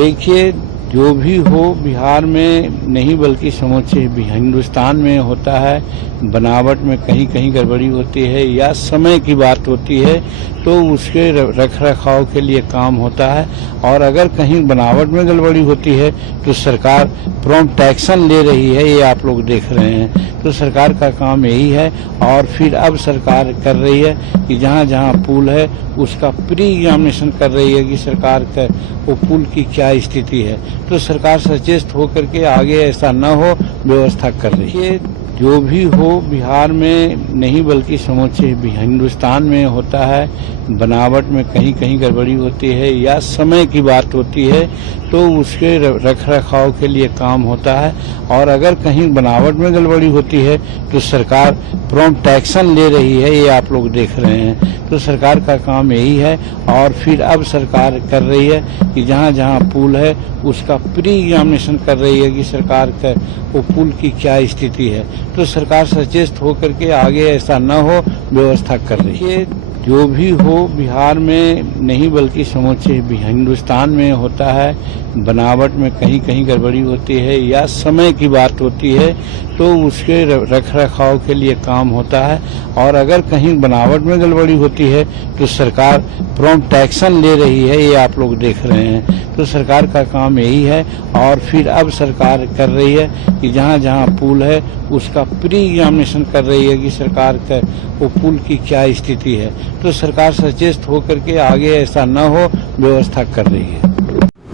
देखिए, जो भी हो बिहार में नहीं बल्कि समूचे हिंदुस्तान में होता है। बनावट में कहीं कहीं गड़बड़ी होती है या समय की बात होती है तो उसके रख रखाव के लिए काम होता है, और अगर कहीं बनावट में गड़बड़ी होती है तो सरकार प्रॉम्प्ट एक्शन ले रही है, ये आप लोग देख रहे हैं। तो सरकार का काम यही है, और फिर अब सरकार कर रही है कि जहाँ जहाँ पुल है उसका प्री एग्जामिनेशन कर रही है कि सरकार का वो पुल की क्या स्थिति है। तो सरकार सचेत होकर के आगे ऐसा न हो व्यवस्था कर रही है। जो भी हो बिहार में नहीं बल्कि समूचे हिंदुस्तान में होता है। बनावट में कहीं कहीं गड़बड़ी होती है या समय की बात होती है तो उसके रख रखाव के लिए काम होता है, और अगर कहीं बनावट में गड़बड़ी होती है तो सरकार प्रॉम्प्ट एक्शन ले रही है, ये आप लोग देख रहे हैं। तो सरकार का काम यही है, और फिर अब सरकार कर रही है कि जहाँ जहाँ पुल है उसका प्री एग्जामिनेशन कर रही है कि सरकार का वो पुल की क्या स्थिति है। तो सरकार सचेत होकर के आगे ऐसा न हो व्यवस्था कर रही है। जो भी हो बिहार में नहीं बल्कि समूचे हिंदुस्तान में होता है। बनावट में कहीं कहीं गड़बड़ी होती है या समय की बात होती है तो उसके रख रखाव के लिए काम होता है, और अगर कहीं बनावट में गड़बड़ी होती है तो सरकार प्रॉम्प्ट एक्शन ले रही है, ये आप लोग देख रहे हैं। तो सरकार का काम यही है, और फिर अब सरकार कर रही है कि जहाँ जहाँ पुल है उसका प्री एग्जामिनेशन कर रही है कि सरकार का वो पुल की क्या स्थिति है। तो सरकार सचेत होकर के आगे ऐसा न हो व्यवस्था कर रही है।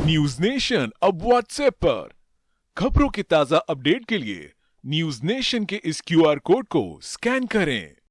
न्यूज नेशन अब व्हाट्सएप पर खबरों के ताजा अपडेट के लिए न्यूज नेशन के इस क्यूआर कोड को स्कैन करें।